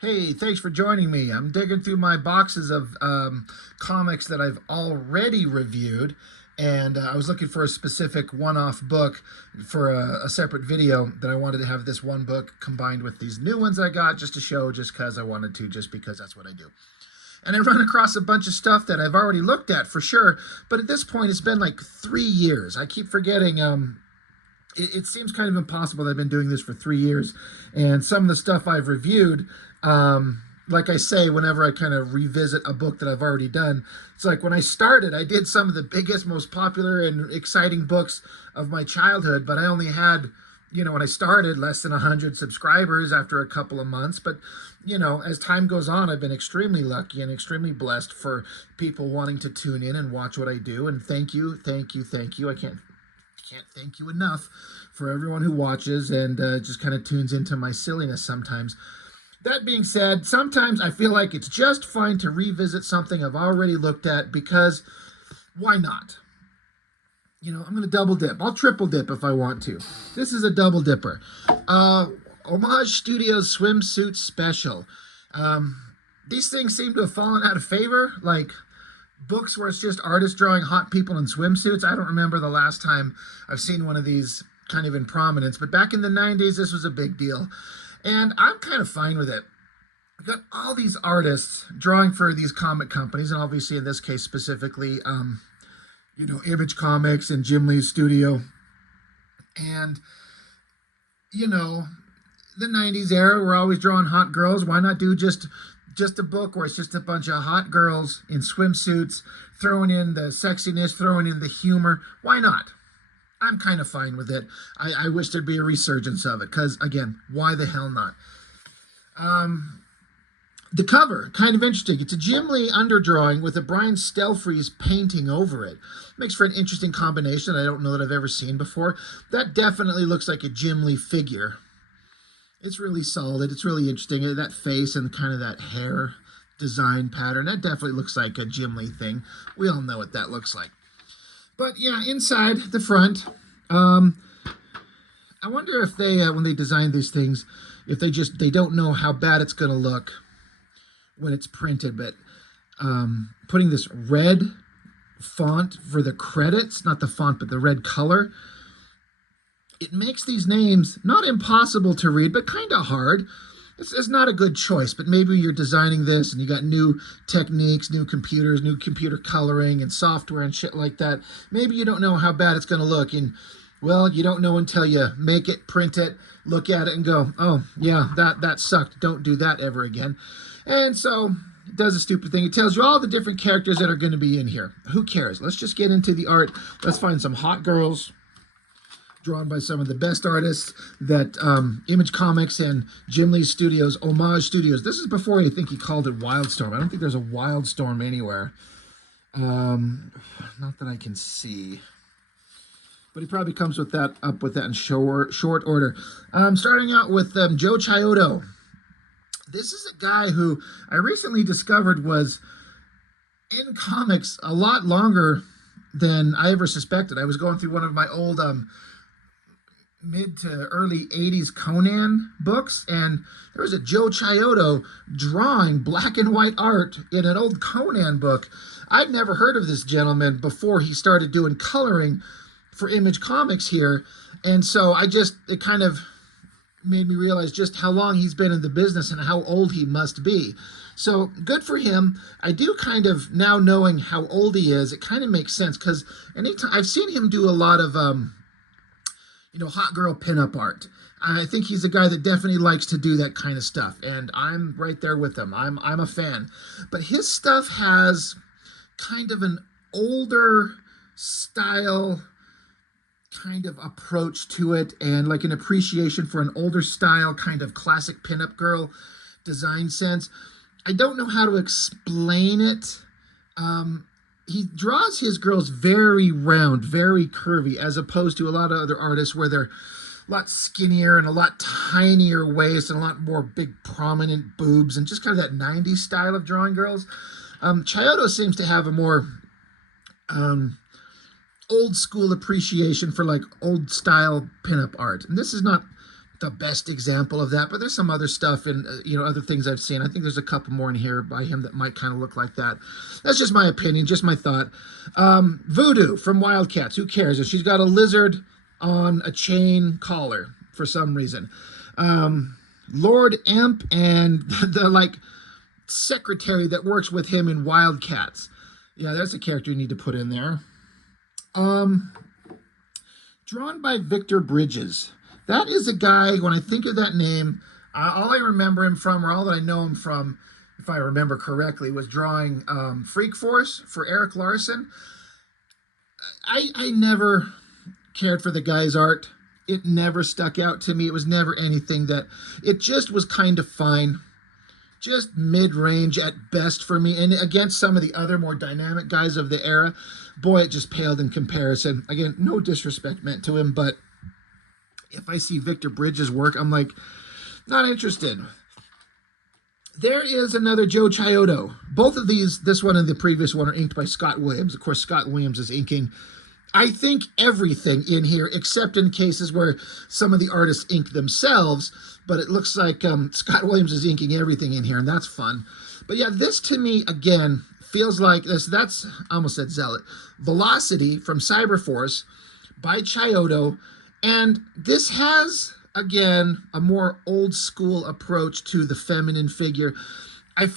Hey, thanks for joining me. I'm digging through my boxes of comics that I've already reviewed, and I was looking for a specific one-off book for a separate video that I wanted to have this one book combined with these new ones I got just to show, just because I wanted to, just because that's what I do. And I run across a bunch of stuff that I've already looked at for sure, but at this point it's been like 3 years. I keep forgetting. It seems kind of impossible that I've been doing this for 3 years. And some of the stuff I've reviewed, like I say, whenever I kind of revisit a book that I've already done, it's like when I started, I did some of the biggest, most popular and exciting books of my childhood, but I only had, when I started, less than 100 subscribers after a couple of months. But, as time goes on, I've been extremely lucky and extremely blessed for people wanting to tune in and watch what I do. And thank you, thank you, thank you. I can't thank you enough for everyone who watches and just kind of tunes into my silliness sometimes. That being said, sometimes I feel like it's just fine to revisit something I've already looked at because why not? I'm going to double dip. I'll triple dip if I want to. This is a double dipper. Homage Studios swimsuit special. These things seem to have fallen out of favor. Like books where it's just artists drawing hot people in swimsuits. I don't remember the last time I've seen one of these kind of in prominence, but back in the 90s, this was a big deal. And I'm kind of fine with it. I've got all these artists drawing for these comic companies, and obviously in this case specifically, Image Comics and Jim Lee's studio. And, the 90s era, we're always drawing hot girls. Why not do just a book where it's just a bunch of hot girls in swimsuits, throwing in the sexiness, throwing in the humor? Why not? I'm kind of fine with it. I wish there'd be a resurgence of it because, again, why the hell not? The cover, kind of interesting. It's a Jim Lee underdrawing with a Brian Stelfreeze painting over it. Makes for an interesting combination I don't know that I've ever seen before. That definitely looks like a Jim Lee figure. It's really solid. It's really interesting. That face and kind of that hair design pattern, that definitely looks like a Jim Lee thing. We all know what that looks like. But yeah, inside the front, I wonder if they, when they design these things, if they don't know how bad it's going to look when it's printed. But putting this red font for the credits, not the font, but the red color, it makes these names not impossible to read, but kind of hard. It's not a good choice, but maybe you're designing this and you got new techniques, new computers, new computer coloring and software and shit like that. Maybe you don't know how bad it's going to look. And, well, you don't know until you make it, print it, look at it and go, oh, yeah, that sucked. Don't do that ever again. And so it does a stupid thing. It tells you all the different characters that are going to be in here. Who cares? Let's just get into the art. Let's find some hot girls drawn by some of the best artists that Image Comics and Jim Lee Studios, Homage Studios. This is before I think he called it Wildstorm. I don't think there's a Wildstorm anywhere. Not that I can see. But he probably comes with that up with that in short order. Starting out with Joe Chiodo. This is a guy who I recently discovered was in comics a lot longer than I ever suspected. I was going through one of my old mid to early 80s Conan books, and there was a Joe Chiodo drawing black and white art in an old Conan book. I'd never heard of this gentleman before he started doing coloring for Image Comics here, and so it kind of made me realize just how long he's been in the business and how old he must be. So good for him. I do kind of, now knowing how old he is, it kind of makes sense because anytime I've seen him do a lot of hot girl pinup art. I think he's a guy that definitely likes to do that kind of stuff, and I'm right there with him. I'm a fan. But his stuff has kind of an older style kind of approach to it, and like an appreciation for an older style kind of classic pinup girl design sense. I don't know how to explain it. He draws his girls very round, very curvy, as opposed to a lot of other artists where they're a lot skinnier and a lot tinier waist and a lot more big prominent boobs and just kind of that 90s style of drawing girls. Chiodo seems to have a more old school appreciation for like old style pinup art. And this is not the best example of that, but there's some other stuff and other things I've seen. I think there's a couple more in here by him that might kind of look like that. That's just my opinion, just my thought. Voodoo from Wildcats, who cares? She's got a lizard on a chain collar for some reason. Lord Imp and the like secretary that works with him in Wildcats. Yeah, that's a character you need to put in there. Drawn by Victor Bridges. That is a guy, when I think of that name, all I remember him from, or all that I know him from, if I remember correctly, was drawing Freak Force for Eric Larson. I never cared for the guy's art. It never stuck out to me. It was never anything that, it just was kind of fine. Just mid-range at best for me. And against some of the other more dynamic guys of the era, boy, it just paled in comparison. Again, no disrespect meant to him, but if I see Victor Bridges' work, I'm like, not interested. There is another Joe Chiodo. Both of these, this one and the previous one, are inked by Scott Williams. Of course, Scott Williams is inking, I think, everything in here, except in cases where some of the artists ink themselves, but it looks like Scott Williams is inking everything in here, and that's fun. But yeah, this to me, again, feels like this. That's, I almost said Zealot. Velocity from Cyberforce by Chiodo. And this has, again, a more old school approach to the feminine figure.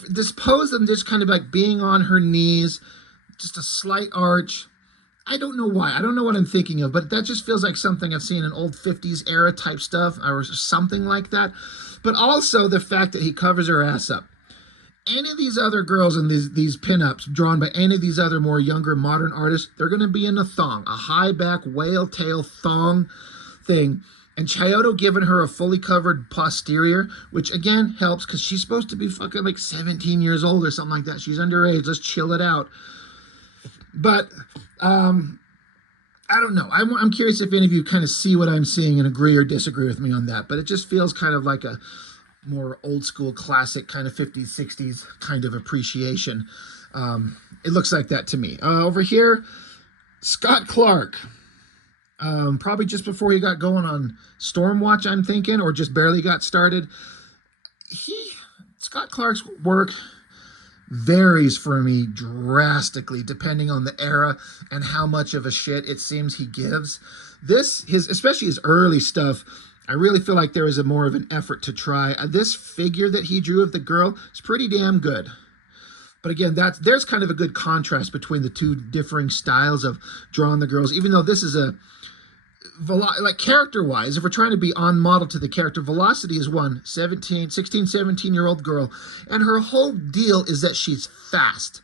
This pose of just kind of like being on her knees, just a slight arch. I don't know why. I don't know what I'm thinking of, but that just feels like something I've seen in old 50s era type stuff or something like that. But also the fact that he covers her ass up. Any of these other girls in these pinups drawn by any of these other more younger modern artists, they're going to be in a thong, a high back whale tail thong thing. And Chiodo giving her a fully covered posterior, which again helps because she's supposed to be fucking like 17 years old or something like that. She's underage. Let's chill it out. But I don't know. I'm curious if any of you kind of see what I'm seeing and agree or disagree with me on that. But it just feels kind of like a more old school classic kind of 50s, 60s kind of appreciation. It looks like that to me. Over here, Scott Clark. Probably just before he got going on Stormwatch, I'm thinking, or just barely got started. Scott Clark's work varies for me drastically depending on the era and how much of a shit it seems he gives. Especially his early stuff, I really feel like there is a more of an effort to try. This figure that he drew of the girl is pretty damn good. But again, there's kind of a good contrast between the two differing styles of drawing the girls, even though this is like character-wise, if we're trying to be on model to the character, Velocity is one 16, 17-year-old girl, and her whole deal is that she's fast.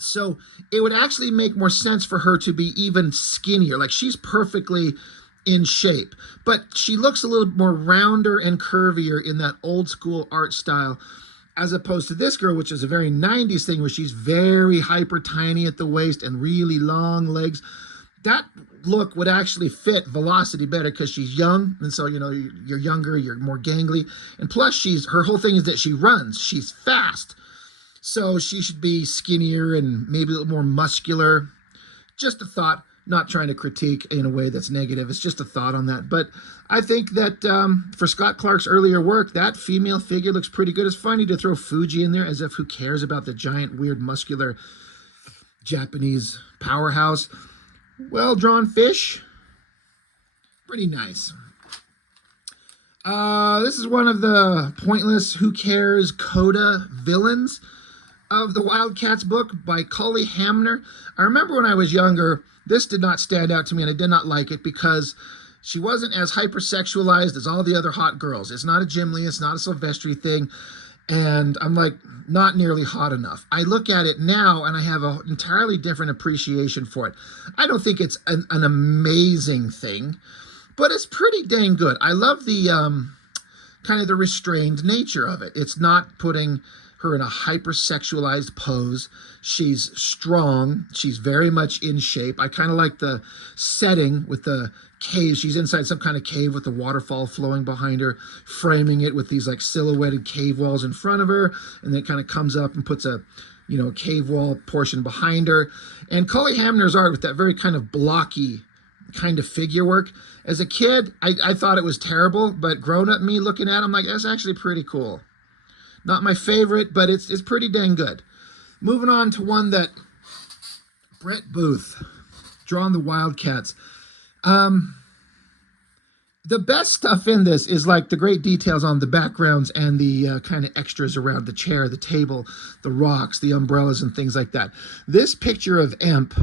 So it would actually make more sense for her to be even skinnier. Like, she's perfectly in shape, but she looks a little more rounder and curvier in that old school art style, as opposed to this girl, which is a very 90s thing where she's very hyper tiny at the waist and really long legs. That look would actually fit Velocity better because she's young, and so, you're younger, you're more gangly, and plus her whole thing is that she runs, she's fast, so she should be skinnier and maybe a little more muscular. Just a thought, not trying to critique in a way that's negative, it's just a thought on that. But I think that for Scott Clark's earlier work, that female figure looks pretty good. It's funny to throw Fuji in there, as if who cares about the giant, weird, muscular Japanese powerhouse. Well-drawn fish. Pretty nice. This is one of the pointless, who cares, coda villains of the Wildcats book by Cully Hamner. I remember when I was younger, this did not stand out to me, and I did not like it because she wasn't as hypersexualized as all the other hot girls. It's not a Jim Lee, it's not a Silvestri thing. And I'm like, not nearly hot enough. I look at it now and I have an entirely different appreciation for it. I don't think it's an amazing thing, but it's pretty dang good. I love the kind of the restrained nature of it. It's not putting her in a hypersexualized pose. She's strong. She's very much in shape. I kind of like the setting with the cave. She's inside some kind of cave with the waterfall flowing behind her, framing it with these like silhouetted cave walls in front of her, and then it kind of comes up and puts a cave wall portion behind her. And Cully Hamner's art with that very kind of blocky kind of figure work. As a kid, I thought it was terrible, but grown-up me looking at it, I'm like, that's actually pretty cool. Not my favorite, but it's pretty dang good. Moving on to one that Brett Booth, drawing the Wildcats. The best stuff in this is like the great details on the backgrounds and the kind of extras around the chair, the table, the rocks, the umbrellas, and things like that. This picture of Emp,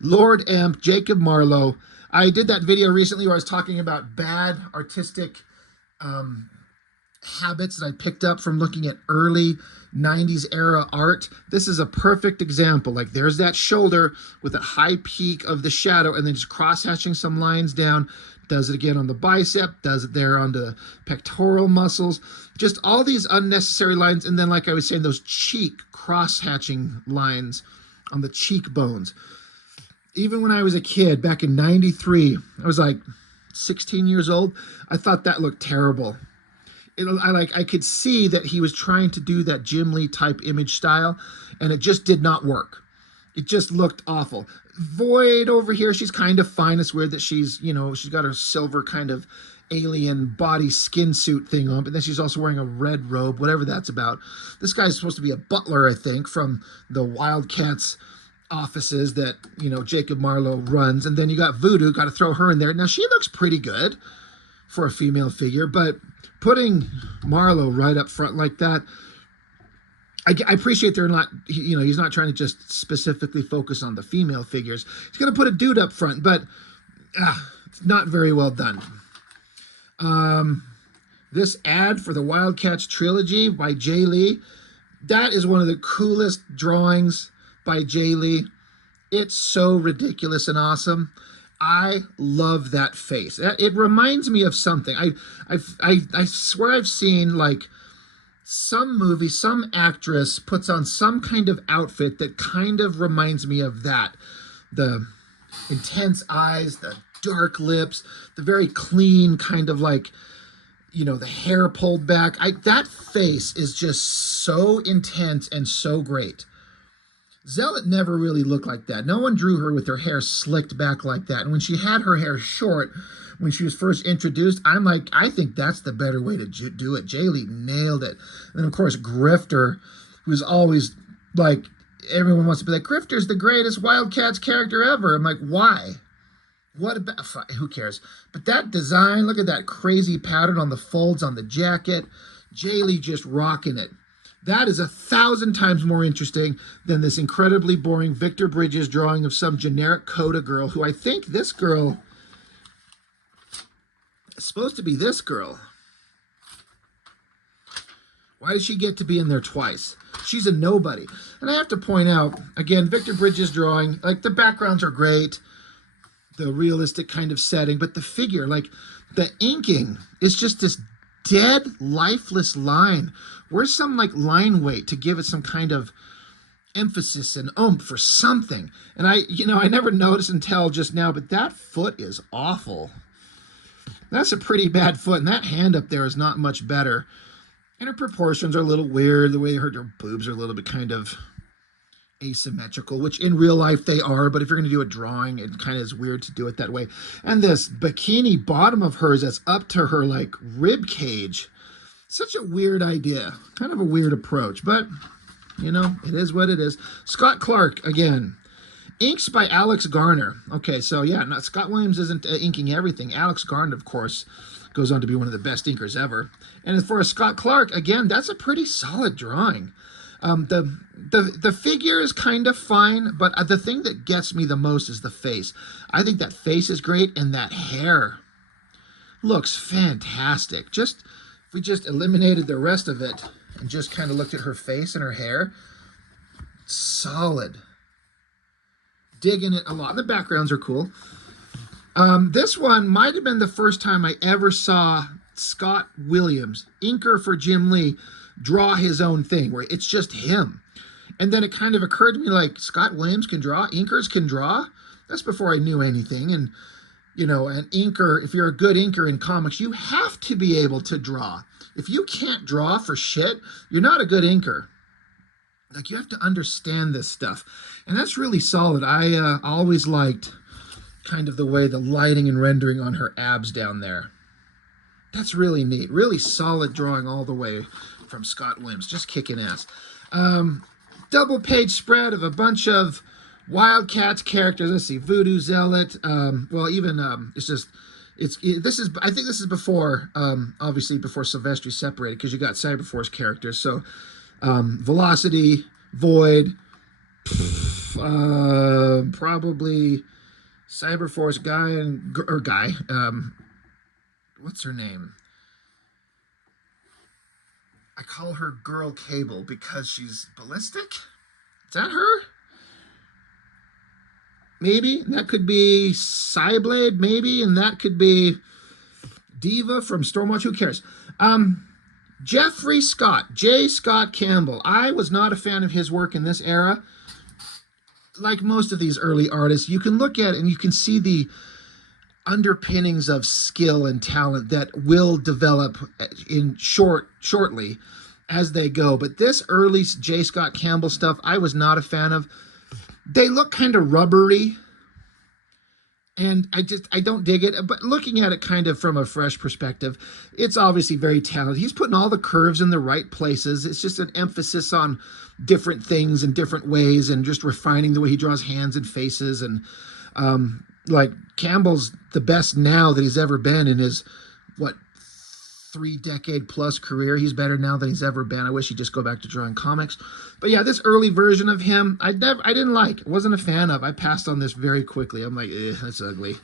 Lord Emp, Jacob Marlowe. I did that video recently where I was talking about bad artistic habits that I picked up from looking at early 90s era art. This is a perfect example. Like there's that shoulder with a high peak of the shadow and then just cross-hatching some lines down. Does it again on the bicep, does it there on the pectoral muscles. Just all these unnecessary lines. And then like I was saying, those cheek cross-hatching lines on the cheekbones. Even when I was a kid back in 93, I was like 16 years old. I thought that looked terrible. I could see that he was trying to do that Jim Lee type image style, and it just did not work. It just looked awful. Void over here, she's kind of fine. It's weird that she's, you know, she's got her silver kind of alien body skin suit thing on, but then she's also wearing a red robe, whatever that's about. This guy's supposed to be a butler, I think, from the Wildcats offices that, you know, Jacob Marlowe runs. And then you got Voodoo, got to throw her in there. Now, she looks pretty good for a female figure, but putting Marlowe right up front like that, I appreciate they're not, you know, he's not trying to just specifically focus on the female figures. He's going to put a dude up front, but it's not very well done. This ad for the Wildcats trilogy by Jay Lee, that is one of the coolest drawings by Jay Lee. It's so ridiculous and awesome. I love that face. It reminds me of something. I swear I've seen like some movie, some actress puts on some kind of outfit that kind of reminds me of that. The intense eyes, the dark lips, the very clean kind of like, you know, the hair pulled back. That face is just so intense and so great. Zealot never really looked like that. No one drew her with her hair slicked back like that. And when she had her hair short, when she was first introduced, I'm like, I think that's the better way to do it. Jay Lee nailed it. And then, of course, Grifter, who's always like, everyone wants to be like, Grifter's the greatest Wildcats character ever. I'm like, why? What about, who cares? But that design, look at that crazy pattern on the folds on the jacket. Jay Lee just rocking it. That is 1,000 times more interesting than this incredibly boring Victor Bridges drawing of some generic Coda girl, who I think this girl is supposed to be this girl. Why does she get to be in there twice? She's a nobody. And I have to point out, again, Victor Bridges drawing, like the backgrounds are great, the realistic kind of setting, but the figure, like the inking is just this dead, lifeless line. Where's some like line weight to give it some kind of emphasis and oomph or something? And I never noticed until just now, but that foot is awful. That's a pretty bad foot, and that hand up there is not much better. And her proportions are a little weird. The way her boobs are a little bit kind of asymmetrical, which in real life they are, but if you're going to do a drawing, it kind of is weird to do it that way. And this bikini bottom of hers that's up to her like rib cage, such a weird idea, kind of a weird approach, but you know, it is what it is. Scott Clark again, inks by Alex Garner. Okay, so yeah, no, Scott Williams isn't inking everything. Alex Garner, of course, goes on to be one of the best inkers ever. And for a Scott Clark, again, that's a pretty solid drawing. The figure is kind of fine, but the thing that gets me the most is the face. I think that face is great, and that hair looks fantastic. Just if we just eliminated the rest of it and just kind of looked at her face and her hair, solid. Digging it a lot. The backgrounds are cool. This one might have been the first time I ever saw Scott Williams, inker for Jim Lee, draw his own thing, where it's just him. And then it kind of occurred to me, like, Scott Williams can draw, inkers can draw. That's before I knew anything. And, you know, an inker, if you're a good inker in comics, you have to be able to draw. If you can't draw for shit, you're not a good inker. Like, you have to understand this stuff. And that's really solid. I always liked kind of the way the lighting and rendering on her abs down there. That's really neat. Really solid drawing all the way from Scott Williams. Just kicking ass. Double page spread of a bunch of Wildcats characters. Let's see, Voodoo Zealot. Well, even I think this is before, obviously before Silvestri separated, because you got Cyberforce characters. So Velocity, Void, probably Cyberforce Guy, what's her name? I call her Girl Cable because she's ballistic. Is that her? Maybe. That could be Cyblade, maybe. And that could be Diva from Stormwatch. Who cares? Jeffrey Scott. J. Scott Campbell. I was not a fan of his work in this era. Like most of these early artists, you can look at it and you can see the underpinnings of skill and talent that will develop in shortly as they go. But this early J. Scott Campbell stuff, I was not a fan of. They look kind of rubbery, and I don't dig it. But looking at it kind of from a fresh perspective, it's obviously very talented. He's putting all the curves in the right places. It's just an emphasis on different things in different ways, and just refining the way he draws hands and faces. And like, Campbell's the best now that he's ever been in his, 3-decade plus career. He's better now than he's ever been. I wish he'd just go back to drawing comics. But yeah, this early version of him, I didn't like. Wasn't a fan of. I passed on this very quickly. I'm like, that's ugly.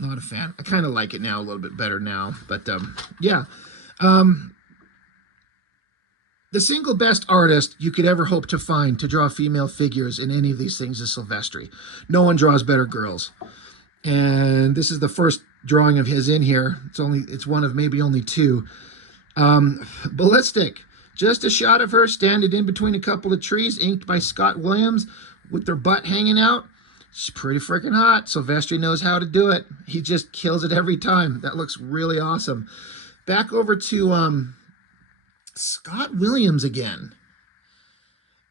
Not a fan. I kind of like it now a little bit better now. But yeah. The single best artist you could ever hope to find to draw female figures in any of these things is Silvestri. No one draws better girls. And this is the first drawing of his in here. It's one of maybe only two. Ballistic. Just a shot of her standing in between a couple of trees, inked by Scott Williams with their butt hanging out. She's pretty freaking hot. Silvestri knows how to do it. He just kills it every time. That looks really awesome. Back over to Scott Williams again.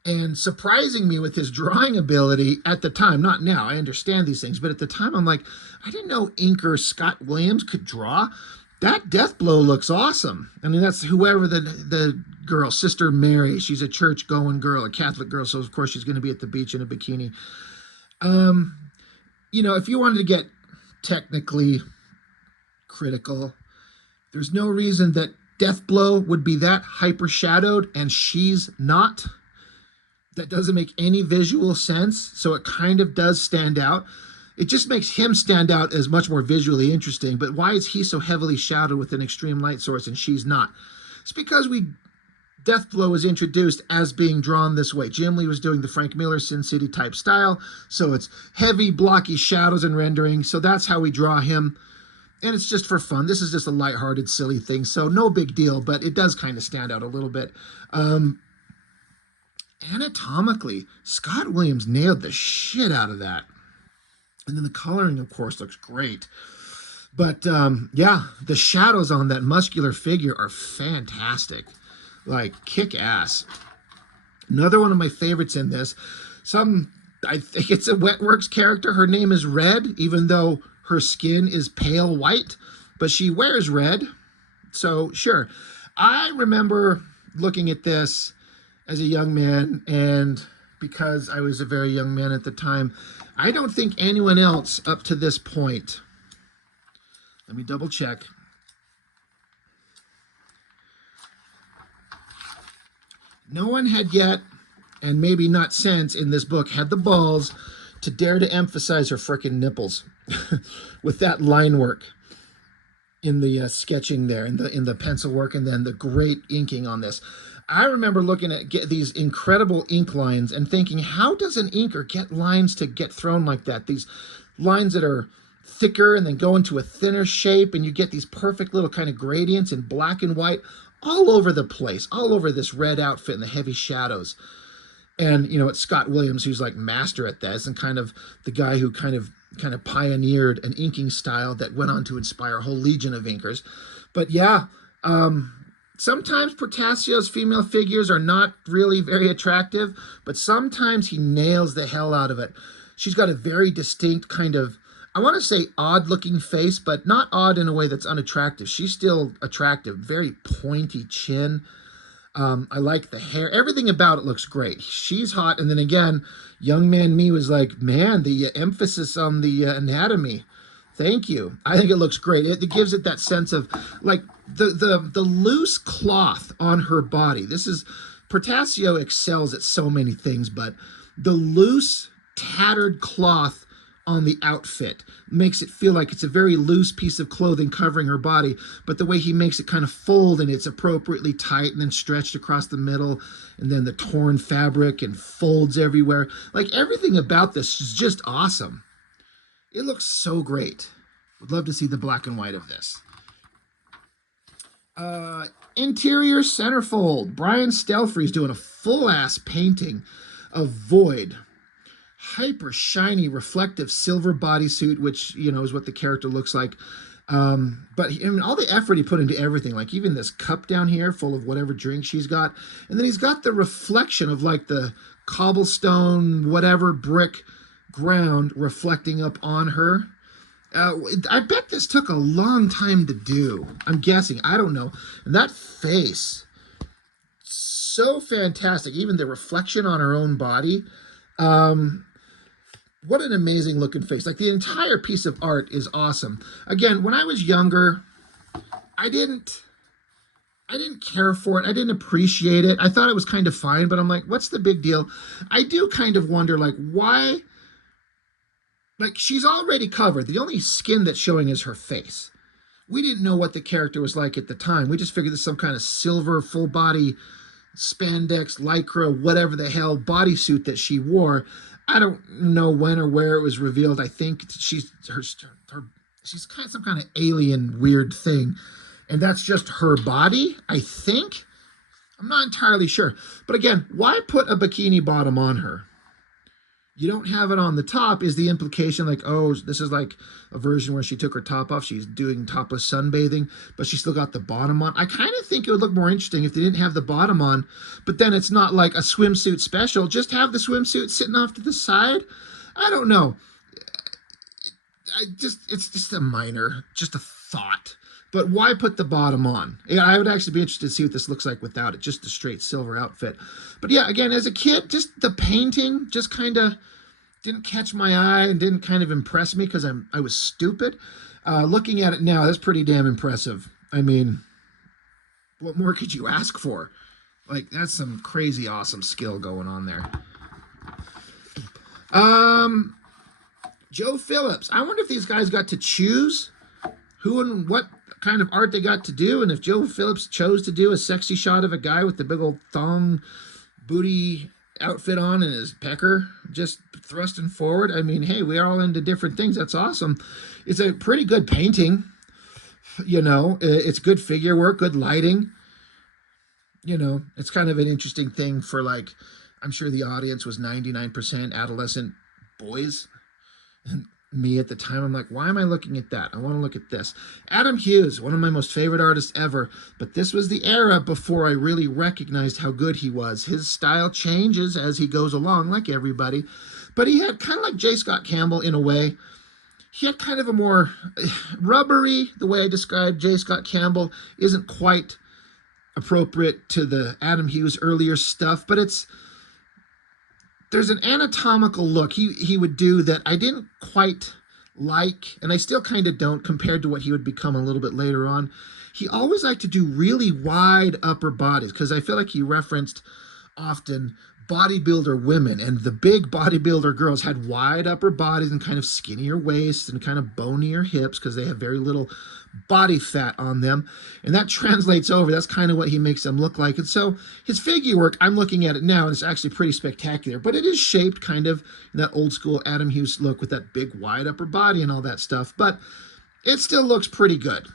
And surprising me with his drawing ability at the time, not now, I understand these things, but at the time I'm like, I didn't know inker Scott Williams could draw. That death blow looks awesome. I mean, that's whoever the girl, Sister Mary, she's a church-going girl, a Catholic girl, so of course she's going to be at the beach in a bikini. You know, if you wanted to get technically critical, there's no reason that Deathblow would be that hyper-shadowed and she's not. That doesn't make any visual sense, so it kind of does stand out. It just makes him stand out as much more visually interesting, but why is he so heavily shadowed with an extreme light source and she's not? It's because Deathblow was introduced as being drawn this way. Jim Lee was doing the Frank Miller Sin City type style, so it's heavy, blocky shadows and rendering, so that's how we draw him. And it's just for fun. This is just a lighthearted, silly thing, so no big deal, but it does kind of stand out a little bit. Anatomically, Scott Williams nailed the shit out of that. And then the coloring, of course, looks great. But, yeah, the shadows on that muscular figure are fantastic. Like, kick-ass. Another one of my favorites in this. I think it's a Wetworks character. Her name is Red, even though her skin is pale white. But she wears red. So, sure. I remember looking at this as a young man, and because I was a very young man at the time, I don't think anyone else up to this point, let me double check, no one had yet, and maybe not since in this book, had the balls to dare to emphasize her frickin' nipples with that line work in the sketching there, in the pencil work, and then the great inking on this. I remember looking at these incredible ink lines and thinking, how does an inker get lines to get thrown like that? These lines that are thicker and then go into a thinner shape, and you get these perfect little kind of gradients in black and white all over the place, all over this red outfit and the heavy shadows. And, you know, it's Scott Williams who's like master at this, and kind of the guy who kind of pioneered an inking style that went on to inspire a whole legion of inkers. But yeah, sometimes Portassio's female figures are not really very attractive, but sometimes he nails the hell out of it. She's got a very distinct kind of I want to say odd looking face, but not odd in a way that's unattractive. She's still attractive, very pointy chin. I like the hair. Everything about it looks great. She's hot. And then again, young man me was like, man, the emphasis on the anatomy. Thank you. I think it looks great. It gives it that sense of like the loose cloth on her body. This is Portasio excels at so many things, but the loose, tattered cloth on the outfit makes it feel like it's a very loose piece of clothing covering her body, but the way he makes it kind of fold and it's appropriately tight and then stretched across the middle, and then the torn fabric and folds everywhere. Like everything about this is just awesome. It looks so great. Would love to see the black and white of this. Interior centerfold. Brian Stelfree's doing a full-ass painting of Void. Hyper shiny, reflective silver bodysuit, which, you know, is what the character looks like. But I mean, all the effort he put into everything, like even this cup down here full of whatever drink she's got. And then he's got the reflection of like the cobblestone, whatever brick ground reflecting up on her. I bet this took a long time to do. I'm guessing. I don't know. And that face, so fantastic. Even the reflection on her own body. What an amazing looking face. Like the entire piece of art is awesome. Again, when I was younger, I didn't care for it. I didn't appreciate it. I thought it was kind of fine, but I'm like, what's the big deal? I do kind of wonder, like, why? Like, she's already covered. The only skin that's showing is her face. We didn't know what the character was like at the time. We just figured this is some kind of silver, full body, spandex, lycra, whatever the hell bodysuit that she wore. I don't know when or where it was revealed. I think she's kind of some kind of alien weird thing. And that's just her body, I think. I'm not entirely sure. But again, why put a bikini bottom on her? You don't have it on the top is the implication, like, oh, this is like a version where she took her top off. She's doing topless sunbathing, but she still got the bottom on. I kind of think it would look more interesting if they didn't have the bottom on, but then it's not like a swimsuit special. Just have the swimsuit sitting off to the side. I don't know. It's just just a thought. But why put the bottom on? Yeah, I would actually be interested to see what this looks like without it. Just a straight silver outfit. But yeah, again, as a kid, just the painting just kind of didn't catch my eye and didn't kind of impress me because I was stupid. Looking at it now, that's pretty damn impressive. I mean, what more could you ask for? Like, that's some crazy awesome skill going on there. Joe Phillips. I wonder if these guys got to choose who and what kind of art they got to do, and if Joe Phillips chose to do a sexy shot of a guy with the big old thong booty outfit on and his pecker just thrusting forward. I mean, hey, we're all into different things. That's awesome. It's a pretty good painting. You know, it's good figure work, good lighting. You know, it's kind of an interesting thing for, like, I'm sure the audience was 99% adolescent boys. And me at the time, I'm like, why am I looking at that? I want to look at this. Adam Hughes, one of my most favorite artists ever, but this was the era before I really recognized how good he was. His style changes as he goes along, like everybody, but he had kind of like J. Scott Campbell in a way. He had kind of a more rubbery, the way I described J. Scott Campbell isn't quite appropriate to the Adam Hughes earlier stuff, but there's an anatomical look he would do that I didn't quite like, and I still kind of don't compared to what he would become a little bit later on. He always liked to do really wide upper bodies because I feel like he referenced often bodybuilder women, and the big bodybuilder girls had wide upper bodies and kind of skinnier waists and kind of bonier hips because they have very little body fat on them, and that translates over. That's kind of what he makes them look like. And so his figure work, I'm looking at it now, and it's actually pretty spectacular, but it is shaped kind of in that old school Adam Hughes look with that big wide upper body and all that stuff, but it still looks pretty good.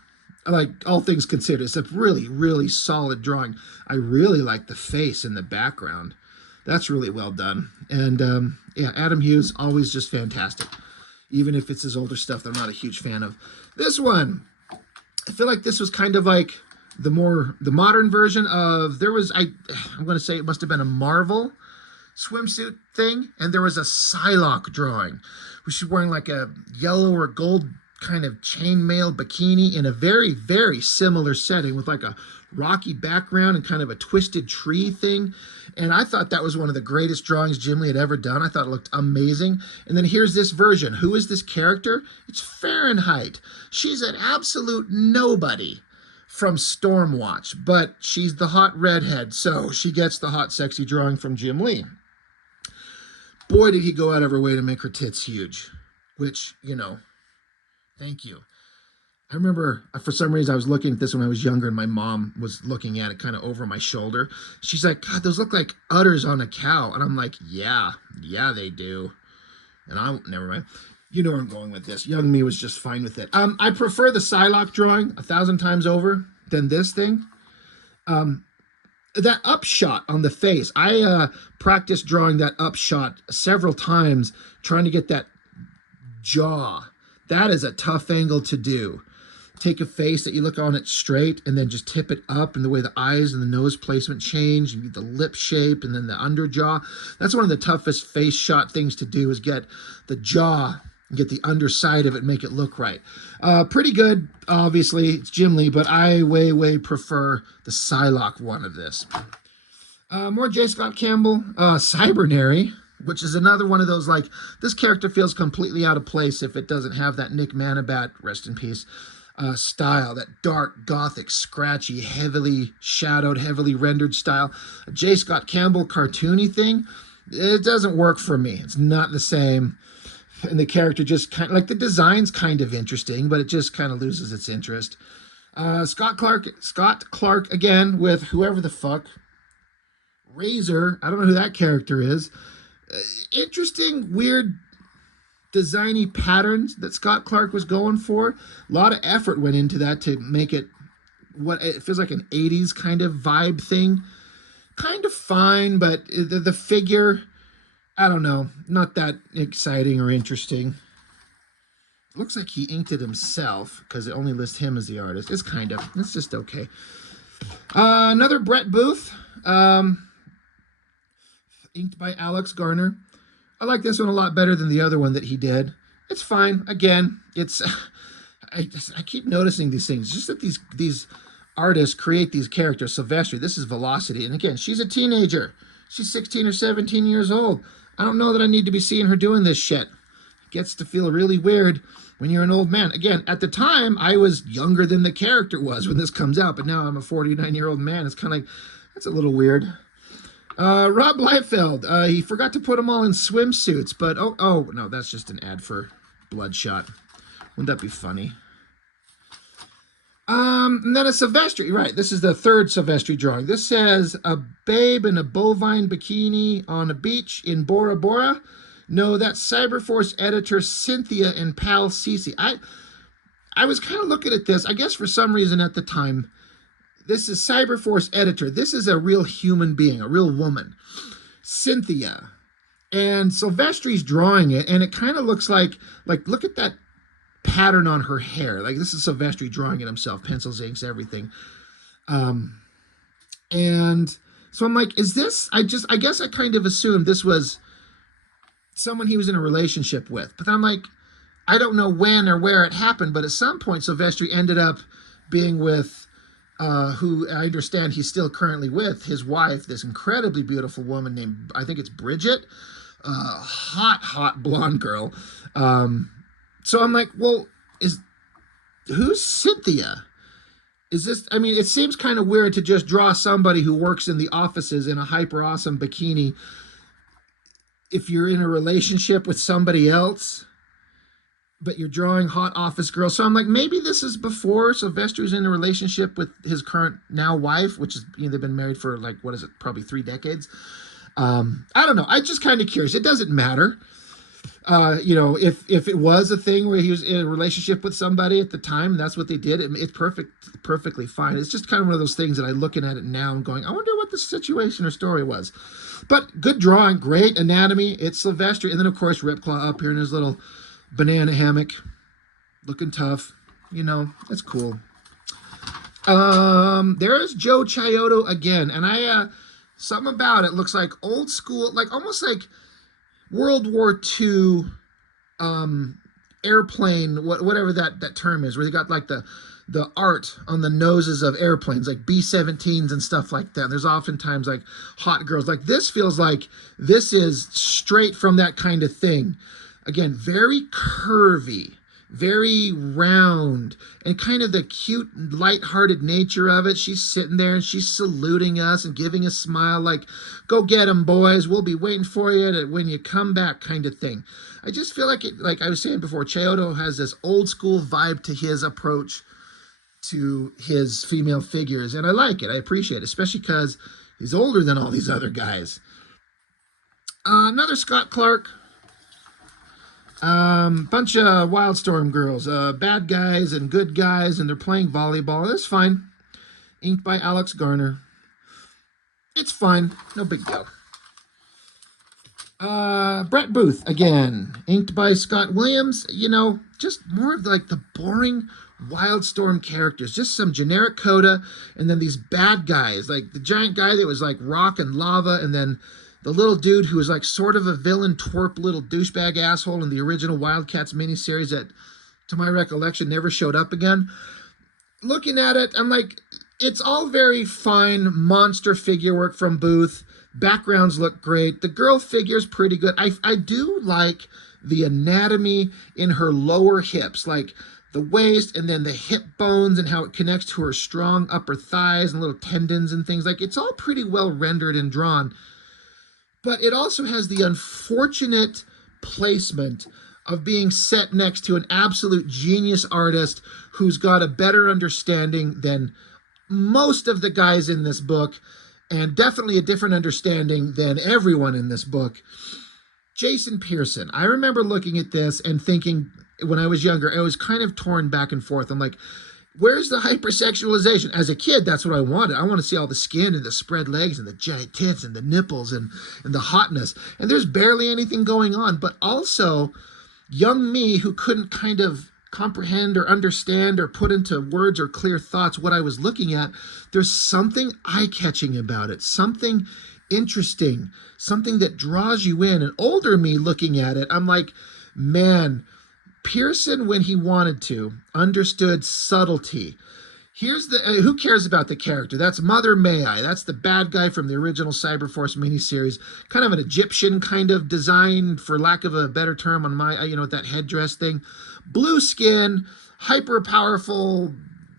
Like, all things considered, it's a really, really solid drawing. I really like the face in the background. That's really well done. And yeah, Adam Hughes, always just fantastic. Even if it's his older stuff that I'm not a huge fan of. This one, I feel like this was kind of like the modern version of, I'm going to say it must have been a Marvel swimsuit thing, and there was a Psylocke drawing. She's wearing like a yellow or gold kind of chainmail bikini in a very, very similar setting with like a rocky background and kind of a twisted tree thing. And I thought that was one of the greatest drawings Jim Lee had ever done. I thought it looked amazing. And then here's this version. Who is this character? It's Fahrenheit. She's an absolute nobody from Stormwatch, but she's the hot redhead, so she gets the hot, sexy drawing from Jim Lee. Boy, did he go out of her way to make her tits huge, which, you know, thank you. I remember, for some reason, I was looking at this when I was younger, and my mom was looking at it kind of over my shoulder. She's like, God, those look like udders on a cow. And I'm like, yeah, they do. And never mind. You know where I'm going with this. Young me was just fine with it. I prefer the Psylocke drawing 1,000 times over than this thing. That upshot on the face, I practiced drawing that upshot several times, trying to get that jaw. That is a tough angle to do. Take a face that you look on it straight and then just tip it up, and the way the eyes and the nose placement change, and the lip shape, and then the underjaw. That's one of the toughest face shot things to do, is get the jaw and get the underside of it, make it look right. Pretty good, obviously. It's Jim Lee, but I way prefer the Psylocke one of this. More J. Scott Campbell, Cybernary, which is another one of those, like, this character feels completely out of place if it doesn't have that Nick Manabat, rest in peace, style, that dark, gothic, scratchy, heavily shadowed, heavily rendered style. A J. Scott Campbell cartoony thing, it doesn't work for me. It's not the same. And the character just kind of, like, the design's kind of interesting, but it just kind of loses its interest. Scott Clark again with whoever the fuck. Razor, I don't know who that character is. Interesting, weird, designy patterns that Scott Clark was going for. A lot of effort went into that to make it what it feels like an 80s kind of vibe thing. Kind of fine, but the figure, I don't know, not that exciting or interesting. Looks like he inked it himself because it only lists him as the artist. It's just okay. Another Brett Booth, inked by Alex Garner. I like this one a lot better than the other one that he did. It's fine. Again, I keep noticing these things. Just that these artists create these characters. Sylvester, this is Velocity. And again, she's a teenager. She's 16 or 17 years old. I don't know that I need to be seeing her doing this shit. It gets to feel really weird when you're an old man. Again, at the time, I was younger than the character was when this comes out, but now I'm a 49-year-old man. It's kind of like, that's a little weird. Rob Liefeld, he forgot to put them all in swimsuits, but oh no, that's just an ad for Bloodshot. Wouldn't that be funny? And then a Silvestri, right, this is the third Silvestri drawing. This says, a babe in a bovine bikini on a beach in Bora Bora. No, that's Cyberforce editor Cynthia and pal Cece. I was kind of looking at this, I guess for some reason at the time. This is Cyberforce editor. This is a real human being, a real woman. Cynthia. And Silvestri's drawing it, and it kind of looks like look at that pattern on her hair. Like, this is Silvestri drawing it himself, pencils, inks, everything. And so I'm like, is this, I guess I kind of assumed this was someone he was in a relationship with. But I'm like, I don't know when or where it happened, but at some point Silvestri ended up being with who I understand he's still currently with, his wife, this incredibly beautiful woman named, I think it's Bridget, hot blonde girl. So I'm like, well, who's Cynthia? Is this, I mean, it seems kind of weird to just draw somebody who works in the offices in a hyper awesome bikini if you're in a relationship with somebody else, but you're drawing hot office girl. So I'm like, maybe this is before Sylvester's in a relationship with his current now wife, which is, they've been married for like, what is it, probably 3 decades. I don't know. I'm just kind of curious. It doesn't matter. If it was a thing where he was in a relationship with somebody at the time, that's what they did. It's perfectly fine. It's just kind of one of those things that I'm looking at it now and going, I wonder what the situation or story was. But good drawing, great anatomy. It's Silvestri. And then, of course, Ripclaw up here in his little banana hammock, looking tough. It's cool. There's Joe Chiodo again. And Something about it looks like old school, like almost like World War II um, airplane, whatever that term is, where they got like the art on the noses of airplanes, like B-17s and stuff like that. There's oftentimes like hot girls. Like this feels like this is straight from that kind of thing. Again, very curvy, very round, and kind of the cute, light-hearted nature of it. She's sitting there and she's saluting us and giving a smile like, go get 'em, boys. We'll be waiting for you when you come back kind of thing. I just feel like it, like I was saying before, Chiodo has this old school vibe to his approach to his female figures, and I like it. I appreciate it, especially because he's older than all these other guys. Another Scott Clark. Bunch of Wildstorm girls, bad guys and good guys, and they're playing volleyball. That's fine. Inked by Alex Garner. It's fine. No big deal. Brett Booth, again. Inked by Scott Williams. You know, just more of like the boring Wildstorm characters. Just some generic coda, and then these bad guys. Like the giant guy that was like rock and lava, and then the little dude who was like sort of a villain, twerp, little douchebag asshole in the original Wildcats miniseries that, to my recollection, never showed up again. Looking at it, I'm like, it's all very fine monster figure work from Booth. Backgrounds look great. The girl figure's pretty good. I do like the anatomy in her lower hips, like the waist and then the hip bones and how it connects to her strong upper thighs and little tendons and things. Like, it's all pretty well rendered and drawn. But it also has the unfortunate placement of being set next to an absolute genius artist who's got a better understanding than most of the guys in this book, and definitely a different understanding than everyone in this book. Jason Pearson. I remember looking at this and thinking, when I was younger, I was kind of torn back and forth. I'm like, where's the hypersexualization? As a kid, that's what I wanted. I want to see all the skin and the spread legs and the giant tits and the nipples and the hotness. And there's barely anything going on. But also, young me who couldn't kind of comprehend or understand or put into words or clear thoughts what I was looking at, there's something eye-catching about it, something interesting, something that draws you in. And older me looking at it, I'm like, man, Pearson, when he wanted to, understood subtlety. Here's the who cares about the character? That's Mother May I. That's the bad guy from the original Cyberforce miniseries. Kind of an Egyptian kind of design, for lack of a better term, on my, with that headdress thing. Blue skin, hyper powerful,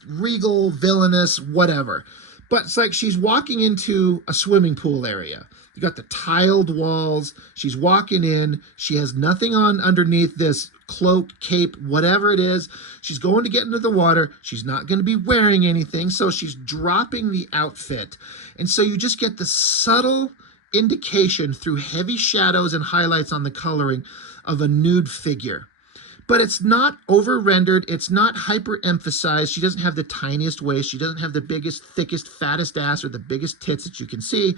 regal, villainous, whatever. But it's like she's walking into a swimming pool area. You got the tiled walls. She's walking in. She has nothing on underneath this cloak, cape, whatever it is. She's going to get into the water. She's not going to be wearing anything, so she's dropping the outfit. And so you just get the subtle indication through heavy shadows and highlights on the coloring of a nude figure. But it's not over-rendered. It's not hyper-emphasized. She doesn't have the tiniest waist. She doesn't have the biggest, thickest, fattest ass or the biggest tits that you can see.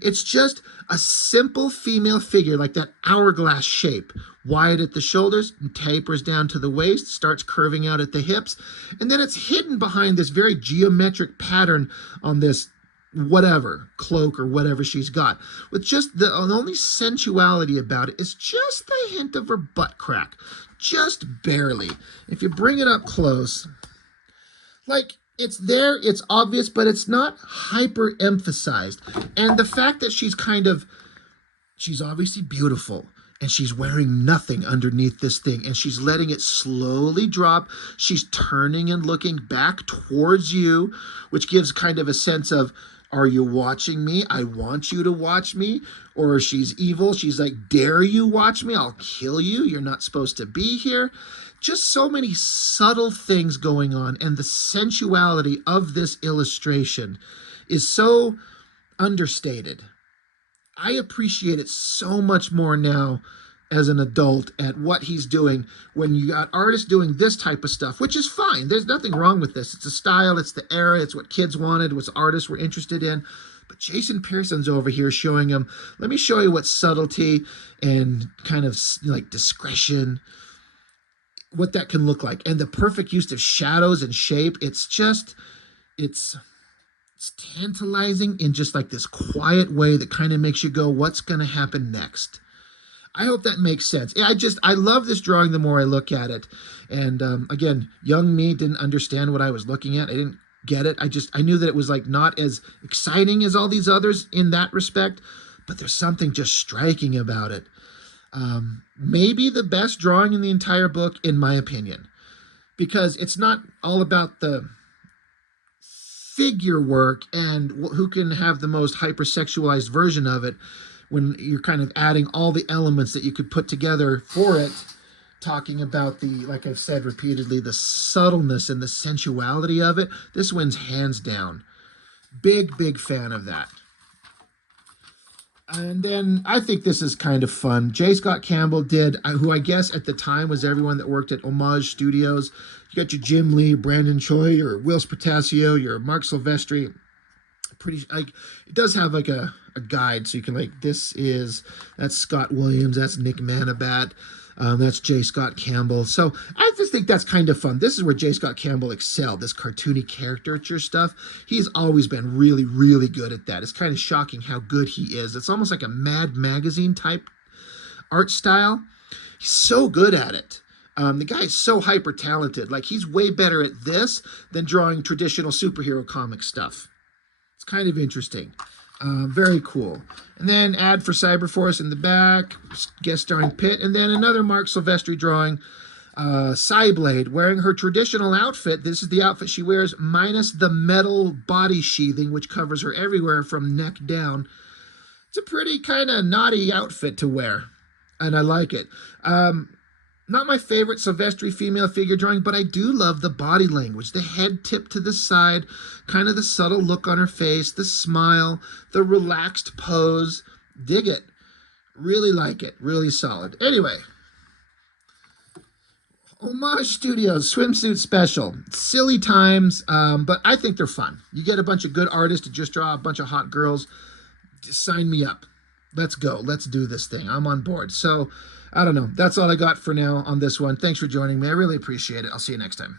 It's just a simple female figure, like that hourglass shape. Wide at the shoulders, tapers down to the waist, starts curving out at the hips. And then it's hidden behind this very geometric pattern on this whatever, cloak or whatever she's got. With just the only sensuality about it is just the hint of her butt crack. Just barely. If you bring it up close, like, it's there, it's obvious, but it's not hyper emphasized. And the fact that she's obviously beautiful, and she's wearing nothing underneath this thing, and she's letting it slowly drop. She's turning and looking back towards you, which gives kind of a sense of, are you watching me? I want you to watch me. Or she's evil. She's like, dare you watch me? I'll kill you. You're not supposed to be here. Just so many subtle things going on. And the sensuality of this illustration is so understated. I appreciate it so much more now as an adult at what he's doing when you got artists doing this type of stuff, which is fine. There's nothing wrong with this. It's a style, it's the era, it's what kids wanted, what artists were interested in. But Jason Pearson's over here showing him, let me show you what subtlety and kind of like discretion, what that can look like. And the perfect use of shadows and shape. It's It's tantalizing in just like this quiet way that kind of makes you go, what's going to happen next? I hope that makes sense. I love this drawing the more I look at it. And again, young me didn't understand what I was looking at. I didn't get it. I knew that it was like not as exciting as all these others in that respect, but there's something just striking about it. Maybe the best drawing in the entire book, in my opinion, because it's not all about the figure work and who can have the most hypersexualized version of it when you're kind of adding all the elements that you could put together for it, talking about like I've said repeatedly, the subtleness and the sensuality of it. This wins hands down. Big fan of that. And then I think this is kind of fun. J. Scott Campbell did, who I guess at the time was everyone that worked at Homage Studios. You got your Jim Lee, Brandon Choi, your Will Spatasio, your Mark Silvestri. Pretty like it does have like a guide, so you can like that's Scott Williams, that's Nick Manabat, that's J. Scott Campbell. So I just think that's kind of fun. This is where J. Scott Campbell excelled, this cartoony caricature stuff. He's always been really good at that. It's kind of shocking how good he is. It's almost like a Mad Magazine type art style. He's so good at it. The guy is so hyper talented. Like he's way better at this than drawing traditional superhero comic stuff. It's kind of interesting. Very cool. And then ad for Cyberforce in the back, guest starring Pitt, and then another Mark Silvestri drawing, Cyblade, wearing her traditional outfit. This is the outfit she wears, minus the metal body sheathing, which covers her everywhere from neck down. It's a pretty kind of naughty outfit to wear, and I like it. Not my favorite Silvestri female figure drawing, but I do love the body language. The head tipped to the side, kind of the subtle look on her face, the smile, the relaxed pose. Dig it. Really like it. Really solid. Anyway, Homage Studios swimsuit special. Silly times, but I think they're fun. You get a bunch of good artists to just draw a bunch of hot girls. Just sign me up. Let's go. Let's do this thing. I'm on board. So, I don't know. That's all I got for now on this one. Thanks for joining me. I really appreciate it. I'll see you next time.